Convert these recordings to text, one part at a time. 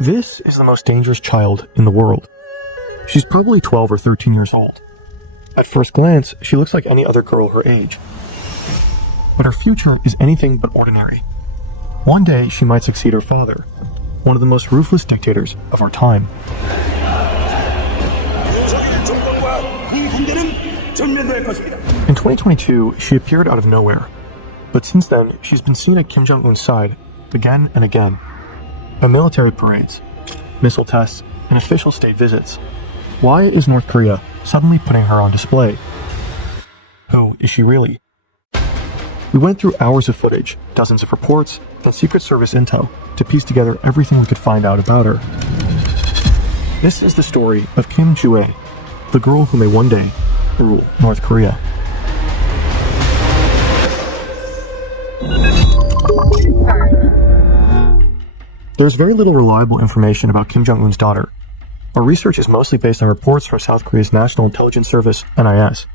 This is the most dangerous child in the world. She's probably 12 or 13 years old. At first glance, she looks like any other girl her age. But her future is anything but ordinary. One day, she might succeed her father, one of the most ruthless dictators of our time. In 2022, she appeared out of nowhere. But since then, she's been seen at Kim Jong-un's side again and again. At military parades, missile tests, and official state visits. Why is North Korea suddenly putting her on display? Who is she really? We went through hours of footage, dozens of reports, and Secret Service intel to piece together everything we could find out about her. This is the story of Kim Ju-ae, the girl who may one day rule North Korea. There's very little reliable information about Kim Jong-un's daughter. Our research is mostly based on reports from South Korea's National Intelligence Service, NIS,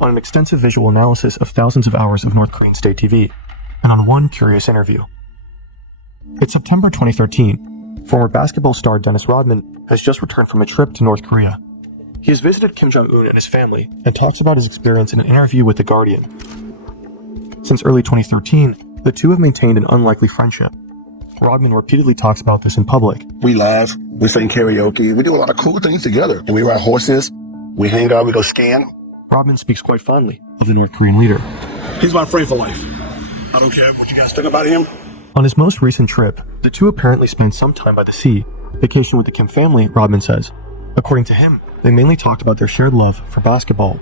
on an extensive visual analysis of thousands of hours of North Korean state TV, and on one curious interview. It's September 2013. Former basketball star Dennis Rodman has just returned from a trip to North Korea. He has visited Kim Jong-un and his family and talks about his experience in an interview with The Guardian. Since early 2013, the two have maintained an unlikely friendship. Rodman repeatedly talks about this in public. We laugh, we sing karaoke, we do a lot of cool things together. And we ride horses, we hang out, we go skiing. Rodman speaks quite fondly of the North Korean leader. He's my friend for life. I don't care what you guys think about him. On his most recent trip, the two apparently spent some time by the sea, vacation with the Kim family, Rodman says. According to him, they mainly talked about their shared love for basketball.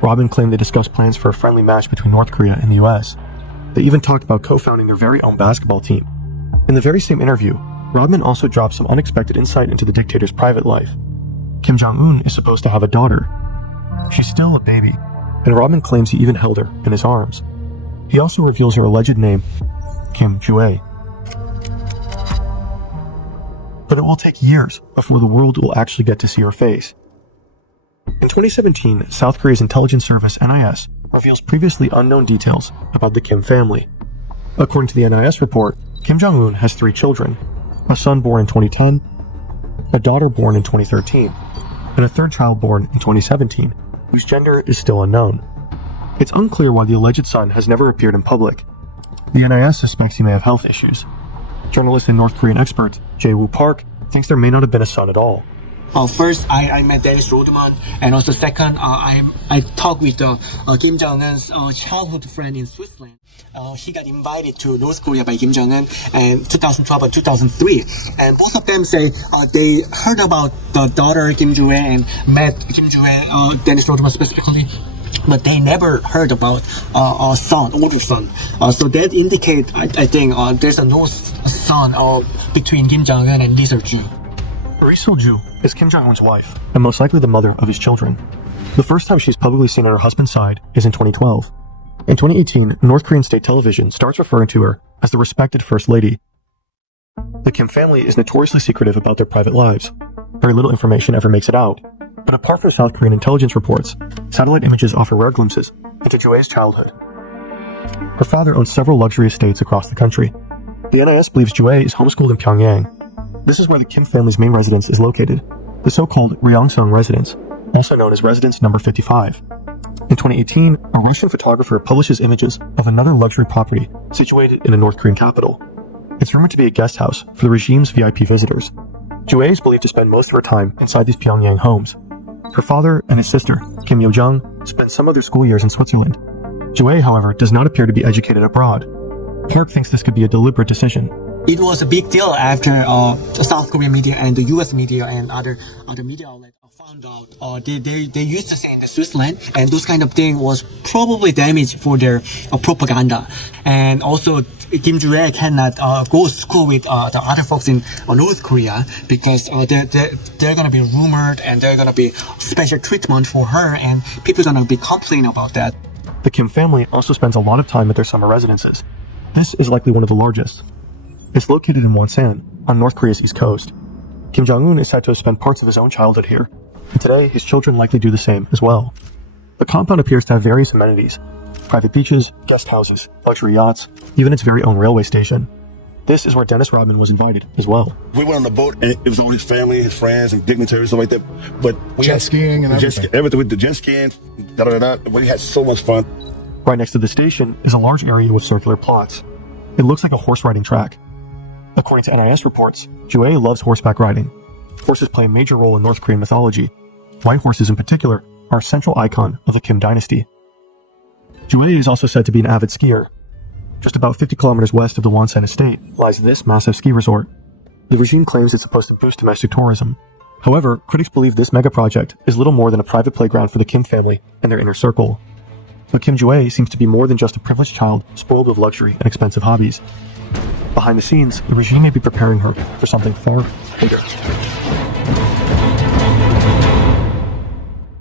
Rodman claimed they discussed plans for a friendly match between North Korea and the US. They even talked about co-founding their very own basketball team. In the very same interview, Rodman also dropped some unexpected insight into the dictator's private life. Kim Jong-un is supposed to have a daughter. She's still a baby, and Rodman claims he even held her in his arms. He also reveals her alleged name, Kim Ju-ae. But it will take years before the world will actually get to see her face. In 2017, South Korea's intelligence service, NIS, reveals previously unknown details about the Kim family. According to the NIS report, Kim Jong-un has 3 children, a son born in 2010, a daughter born in 2013, and a third child born in 2017, whose gender is still unknown. It's unclear why the alleged son has never appeared in public. The NIS suspects he may have health issues. Journalist and North Korean expert Jae-woo Park thinks there may not have been a son at all. First, I met Dennis Rodman, and also second, I talked with Kim Jong-un's childhood friend in Switzerland. He got invited to North Korea by Kim Jong-un in 2012 and 2003, and both of them say they heard about the daughter Kim Ju-ae and met Kim Ju-ae, Dennis Rodman specifically, but they never heard about a son, older son. So that indicates, I think, there's no son between Kim Jong-un and Lee Seol-ju. Ri Seol-ju is Kim Jong-un's wife, and most likely the mother of his children. The first time she's publicly seen at her husband's side is in 2012. In 2018, North Korean state television starts referring to her as the respected First Lady. The Kim family is notoriously secretive about their private lives. Very little information ever makes it out. But apart from South Korean intelligence reports, satellite images offer rare glimpses into Ju-ae's childhood. Her father owns several luxury estates across the country. The NIS believes Ju-ae is homeschooled in Pyongyang. This is where the Kim family's main residence is located, the so-called Ryongsung residence, also known as Residence Number 55. In 2018, a Russian photographer publishes images of another luxury property situated in the North Korean capital. It's rumored to be a guest house for the regime's VIP visitors. Ju-ae is believed to spend most of her time inside these Pyongyang homes. Her father and his sister, Kim Yo-jung, spent some of their school years in Switzerland. Ju-ae, however, does not appear to be educated abroad. Park thinks this could be a deliberate decision. It was a big deal after the South Korean media and the US media and other media outlets found out they used to say in the Switzerland, and those kind of thing was probably damage for their propaganda. And also Kim Ju-ae cannot go to school with the other folks in North Korea because they're gonna be rumored and they're gonna be special treatment for her, and people are gonna be complaining about that. The Kim family also spends a lot of time at their summer residences. This is likely one of the largest. It's located in Wonsan, on North Korea's east coast. Kim Jong-un is said to have spent parts of his own childhood here, and today his children likely do the same as well. The compound appears to have various amenities: private beaches, guest houses, luxury yachts, even its very own railway station. This is where Dennis Rodman was invited as well. We went on the boat, and it was all his family, his friends, and dignitaries, stuff like that. But we Jet skiing and everything. Everything with the jet skiing, We had so much fun. Right next to the station is a large area with circular plots. It looks like a horse riding track. According to NIS reports, Jue loves horseback riding. Horses play a major role in North Korean mythology. White horses in particular are a central icon of the Kim dynasty. Jue is also said to be an avid skier. Just about 50 kilometers west of the Wonsan estate lies this massive ski resort. The regime claims it's supposed to boost domestic tourism. However, critics believe this mega project is little more than a private playground for the Kim family and their inner circle. But Kim Jue seems to be more than just a privileged child spoiled with luxury and expensive hobbies. Behind the scenes, the regime may be preparing her for something far bigger.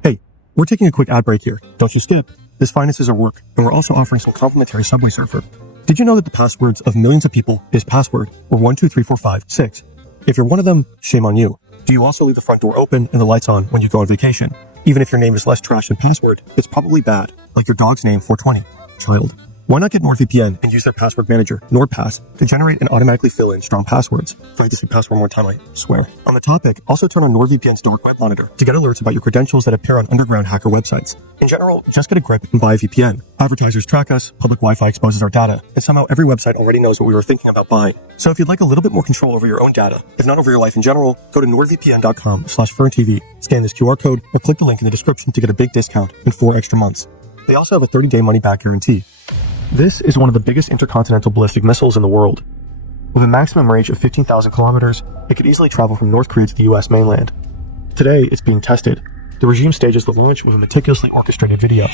Hey, we're taking a quick ad break here. Don't you skip. This finances our work, and we're also offering some complimentary Subway Surfer. Did you know that the passwords of millions of people is password, or 123456? If you're one of them, shame on you. Do you also leave the front door open and the lights on when you go on vacation? Even if your name is less trash than password, it's probably bad, like your dog's name 420, child. Why not get NordVPN and use their password manager, NordPass, to generate and automatically fill in strong passwords? If I had to say password one more time, I swear. On the topic, also turn on NordVPN's dark web monitor to get alerts about your credentials that appear on underground hacker websites. In general, just get a grip and buy a VPN. Advertisers track us, public Wi-Fi exposes our data, and somehow every website already knows what we were thinking about buying. So if you'd like a little bit more control over your own data, if not over your life in general, go to nordvpn.com/FernTV, scan this QR code, or click the link in the description to get a big discount and 4 extra months. They also have a 30-day money-back guarantee. This is one of the biggest intercontinental ballistic missiles in the world. With a maximum range of 15,000 kilometers, it could easily travel from North Korea to the US mainland. Today, it's being tested. The regime stages the launch with a meticulously orchestrated video.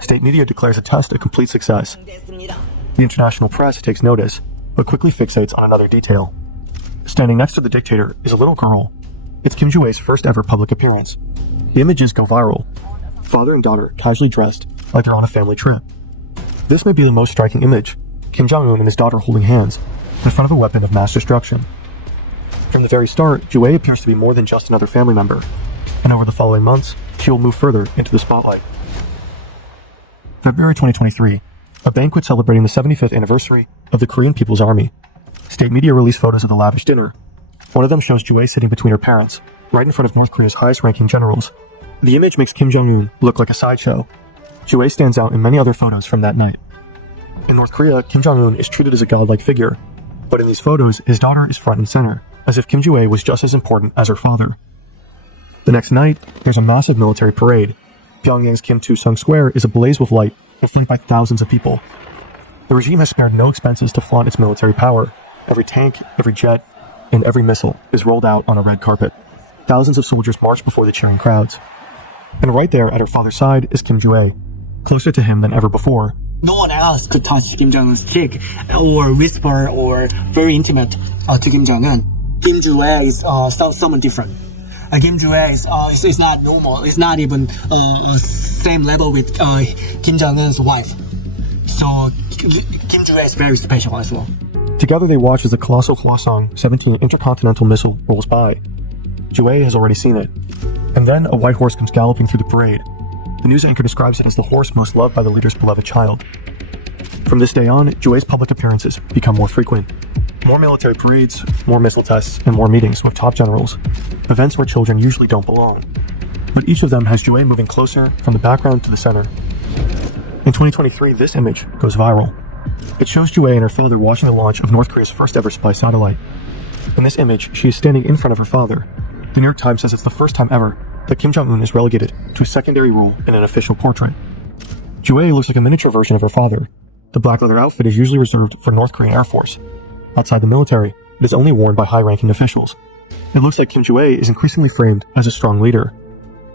State media declares the test a complete success. The international press takes notice, but quickly fixates on another detail. Standing next to the dictator is a little girl. It's Kim Jue's first ever public appearance. The images go viral. Father and daughter casually dressed like they're on a family trip. This may be the most striking image, Kim Jong-un and his daughter holding hands in front of a weapon of mass destruction. From the very start, Jue appears to be more than just another family member, and over the following months, she will move further into the spotlight. February 2023, a banquet celebrating the 75th anniversary of the Korean People's Army. State media released photos of the lavish dinner. One of them shows Jue sitting between her parents, right in front of North Korea's highest-ranking generals. The image makes Kim Jong-un look like a sideshow. Jue stands out in many other photos from that night. In North Korea, Kim Jong-un is treated as a godlike figure, but in these photos, his daughter is front and center, as if Kim Jue was just as important as her father. The next night, there's a massive military parade. Pyongyang's Kim Il-sung Square is ablaze with light and flanked by thousands of people. The regime has spared no expenses to flaunt its military power. Every tank, every jet, and every missile is rolled out on a red carpet. Thousands of soldiers march before the cheering crowds. And right there at her father's side is Kim Jue, closer to him than ever before. No one else could touch Kim Jong-un's cheek or whisper or very intimate to Kim Jong-un. Kim Jue is someone different. Kim Jue is not normal. It's not even same level with Kim Jong-un's wife. So Kim Jue is very special as well. Together they watch as the colossal Hwasong-17 intercontinental missile rolls by. Jue has already seen it. And then a white horse comes galloping through the parade. The news anchor describes it as the horse most loved by the leader's beloved child. From this day on, Jue's public appearances become more frequent. More military parades, more missile tests, and more meetings with top generals. Events where children usually don't belong. But each of them has Jue moving closer from the background to the center. In 2023, this image goes viral. It shows Jue and her father watching the launch of North Korea's first ever spy satellite. In this image, she is standing in front of her father. The New York Times says it's the first time ever that Kim Jong-un is relegated to a secondary role in an official portrait. Jue looks like a miniature version of her father. The black leather outfit is usually reserved for North Korean Air Force. Outside the military, it is only worn by high-ranking officials. It looks like Kim Jue is increasingly framed as a strong leader.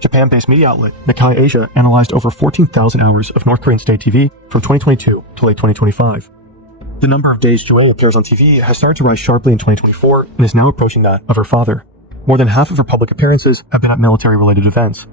Japan-based media outlet Nikkei Asia analyzed over 14,000 hours of North Korean state TV from 2022 to late 2025. The number of days Jue appears on TV has started to rise sharply in 2024 and is now approaching that of her father. More than half of her public appearances have been at military-related events.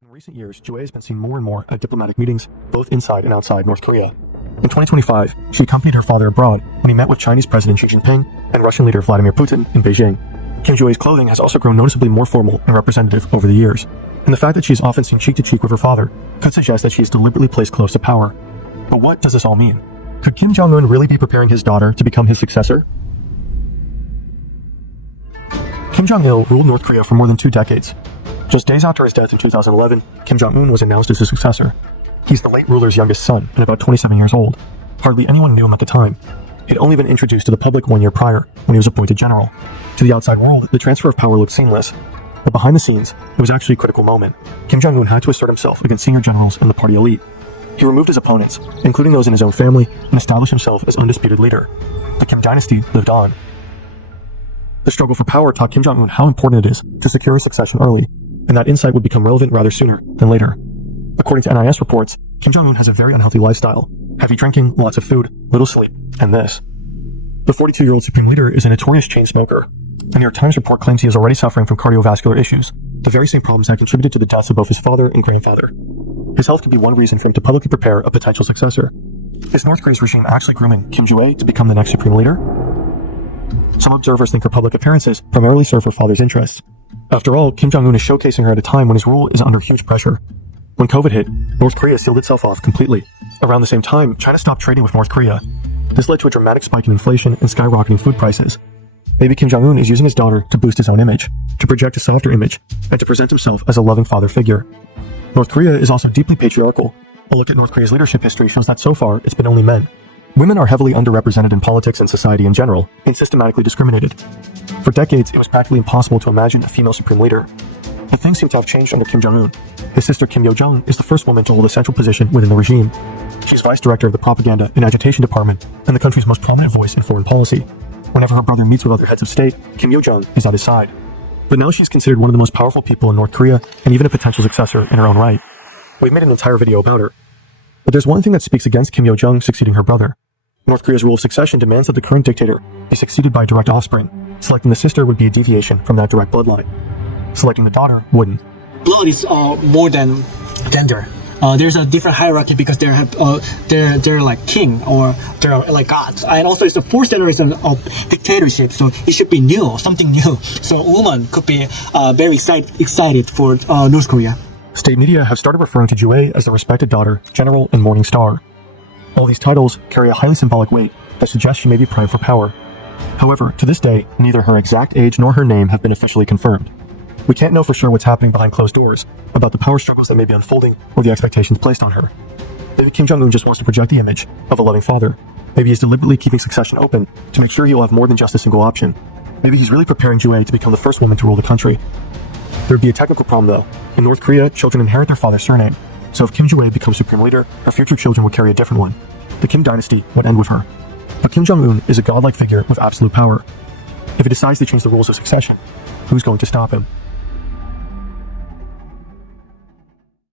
In recent years, Jue has been seen more and more at diplomatic meetings, both inside and outside North Korea. In 2025, she accompanied her father abroad when he met with Chinese President Xi Jinping and Russian leader Vladimir Putin in Beijing. Kim Jue's clothing has also grown noticeably more formal and representative over the years, and the fact that she is often seen cheek-to-cheek with her father could suggest that she is deliberately placed close to power. But what does this all mean? Could Kim Jong-un really be preparing his daughter to become his successor? Kim Jong-il ruled North Korea for more than 2 decades. Just days after his death in 2011, Kim Jong-un was announced as his successor. He's the late ruler's youngest son and about 27 years old. Hardly anyone knew him at the time. He'd only been introduced to the public 1 year prior, when he was appointed general. To the outside world, the transfer of power looked seamless. But behind the scenes, it was actually a critical moment. Kim Jong-un had to assert himself against senior generals and the party elite. He removed his opponents, including those in his own family, and established himself as undisputed leader. The Kim dynasty lived on. The struggle for power taught Kim Jong-un how important it is to secure his succession early, and that insight would become relevant rather sooner than later. According to NIS reports, Kim Jong-un has a very unhealthy lifestyle: heavy drinking, lots of food, little sleep, and this. The 42-year-old supreme leader is a notorious chain smoker. The New York Times report claims he is already suffering from cardiovascular issues, the very same problems that contributed to the deaths of both his father and grandfather. His health could be one reason for him to publicly prepare a potential successor. Is North Korea's regime actually grooming Kim Joo-ae to become the next supreme leader? Some observers think her public appearances primarily serve her father's interests. After all, Kim Jong-un is showcasing her at a time when his rule is under huge pressure. When COVID hit, North Korea sealed itself off completely. Around the same time, China stopped trading with North Korea. This led to a dramatic spike in inflation and skyrocketing food prices. Maybe Kim Jong-un is using his daughter to boost his own image, to project a softer image, and to present himself as a loving father figure. North Korea is also deeply patriarchal. A look at North Korea's leadership history shows that so far, it's been only men. Women are heavily underrepresented in politics and society in general, and systematically discriminated. For decades, it was practically impossible to imagine a female supreme leader. But things seem to have changed under Kim Jong-un. His sister Kim Yo-jong is the first woman to hold a central position within the regime. She's vice director of the propaganda and agitation department, and the country's most prominent voice in foreign policy. Whenever her brother meets with other heads of state, Kim Yo-jong is at his side. But now she's considered one of the most powerful people in North Korea, and even a potential successor in her own right. We've made an entire video about her. But there's one thing that speaks against Kim Yo-jong succeeding her brother. North Korea's rule of succession demands that the current dictator be succeeded by a direct offspring. Selecting the sister would be a deviation from that direct bloodline. Selecting the daughter wouldn't. Blood is more than gender. There's a different hierarchy because they're like king or they're like gods, and also it's the 4th generation of dictatorship, so it should be new, something new. So a woman could be very excited for North Korea. State media have started referring to Joo-ae as the respected daughter, general, and morning star. All these titles carry a highly symbolic weight that suggests she may be primed for power. However, to this day, neither her exact age nor her name have been officially confirmed. We can't know for sure what's happening behind closed doors, about the power struggles that may be unfolding or the expectations placed on her. Maybe Kim Jong-un just wants to project the image of a loving father. Maybe he's deliberately keeping succession open to make sure he'll have more than just a single option. Maybe he's really preparing Joo-ae to become the first woman to rule the country. There'd be a technical problem though. In North Korea, children inherit their father's surname. So if Kim Joo-ae becomes supreme leader, her future children would carry a different one. The Kim dynasty would end with her. But Kim Jong-un is a godlike figure with absolute power. If he decides to change the rules of succession, who's going to stop him?